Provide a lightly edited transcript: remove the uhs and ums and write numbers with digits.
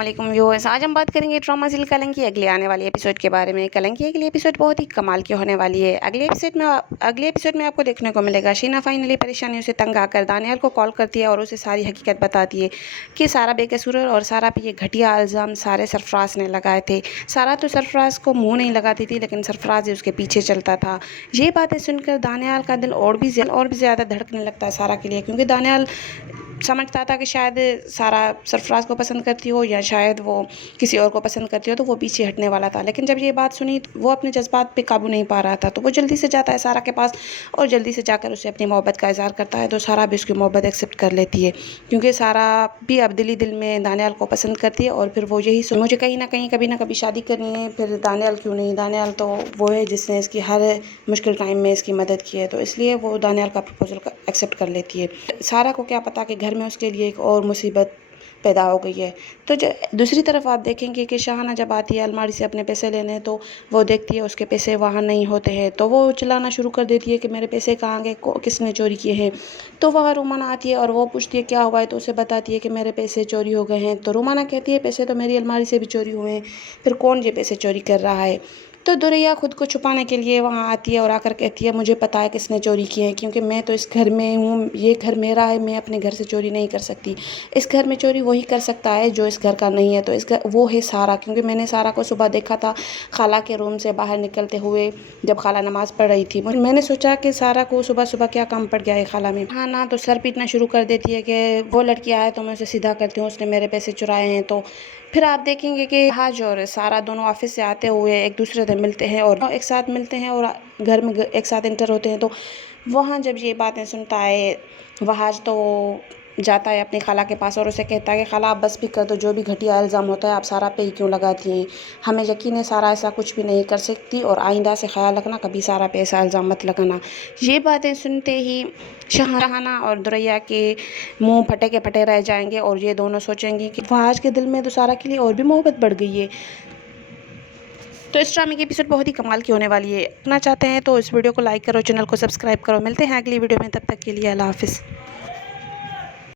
वालेकुम व्यूअर्स, आज हम बात करेंगे ड्रामा सीरियल कलंकी अगले आने वाले एपिसोड के बारे में। कलंकी अगले एपिसोड बहुत ही कमाल की होने वाली है। अगले एपिसोड में आपको देखने को मिलेगा शीना फाइनली परेशानियों से तंग आकर दानियाल को कॉल करती है और उसे सारी हकीकत बताती है कि सारा बेकसूर है और सारा पे ये घटिया इल्ज़ाम सारे सरफराज ने लगाए थे। सारा तो सरफराज को मुँह नहीं लगाती थी, लेकिन सरफराज ही उसके पीछे चलता था। ये बातें सुनकर दानियाल का दिल और भी ज़्यादा धड़कने लगता है सारा के लिए, क्योंकि दानियाल समझता था कि शायद सारा सरफराज को पसंद करती हो या शायद वो किसी और को पसंद करती हो, तो वो पीछे हटने वाला था। लेकिन जब ये बात सुनी तो वो अपने जज्बात पे काबू नहीं पा रहा था, तो वो जल्दी से जाता है सारा के पास और जल्दी से जाकर उसे अपनी मोहब्बत का इज़हार करता है। तो सारा भी उसकी मोहब्बत एक्सेप्ट कर लेती है, क्योंकि सारा भी अब दिल में दानियाल को पसंद करती है। और फिर वो यही मुझे कहीं ना कहीं कभी ना कभी शादी करनी है, फिर दानियाल क्यों नहीं, दानियाल तो वो है जिसने इसकी हर मुश्किल टाइम में इसकी मदद की है, तो इसलिए वो दानियाल का प्रपोजल एक्सेप्ट कर लेती है। सारा को क्या पता कि घर में उसके लिए एक और मुसीबत पैदा हो गई है। तो दूसरी तरफ आप देखेंगे कि शाहाना जब आती है अलमारी से अपने पैसे लेने, तो वो देखती है उसके पैसे वहाँ नहीं होते हैं, तो वो चिल्लाना शुरू कर देती है कि मेरे पैसे कहाँ गए, किसने चोरी किए हैं। तो वह रुमाना आती है और वो पूछती है क्या हुआ है, तो उसे बताती है कि मेरे पैसे चोरी हो गए हैं। तो रुमाना कहती है पैसे तो मेरी अलमारी से भी चोरी हुए हैं, फिर कौन ये पैसे चोरी कर रहा है। तो दुरैया खुद को छुपाने के लिए वहाँ आती है और आकर कहती है मुझे पता है किसने चोरी किए हैं, क्योंकि मैं तो इस घर में हूँ, ये घर मेरा है, मैं अपने घर से चोरी नहीं कर सकती। इस घर में चोरी वही कर सकता है जो इस घर का नहीं है, तो इस घर वो है सारा, क्योंकि मैंने सारा को सुबह देखा था खाला के रूम से बाहर निकलते हुए जब खाला नमाज़ पढ़ रही थी। मैंने सोचा कि सारा को सुबह सुबह क्या काम पड़ गया है खाला में। हाँ ना, तो सर पीटना शुरू कर देती है कि वो लड़की आए तो मैं उसे सीधा करती हूँ, उसने मेरे पैसे चुराए हैं। तो फिर आप देखेंगे कि हाज और सारा दोनों ऑफिस से आते हुए एक दूसरे से मिलते हैं और एक साथ मिलते हैं और घर में एक साथ इंटर होते हैं। तो वहाँ जब ये बातें सुनता है वहाज, तो जाता है अपनी खाला के पास और उसे कहता है कि खाला आप बस भी कर दो, जो भी घटिया इल्ज़ाम होता है आप सारा पे ही क्यों लगाती हैं, हमें यकीन है सारा ऐसा कुछ भी नहीं कर सकती और आइंदा से ख्याल रखना कभी सारा पे ऐसा इल्ज़ाम मत लगाना। ये बातें सुनते ही शाहाना और दुरैया के मुंह फटे के फटे रह जाएंगे और ये दोनों सोचेंगे कि फहाज के दिल में तो सारा के लिए और भी मोहब्बत बढ़ गई है। तो इस ड्रामे की एपिसोड बहुत ही कमाल की होने वाली है। अपना चाहते हैं तो इस वीडियो को लाइक करो, चैनल को सब्सक्राइब करो। मिलते हैं अगली वीडियो में, तब तक के लिए अल्लाह हाफिज़।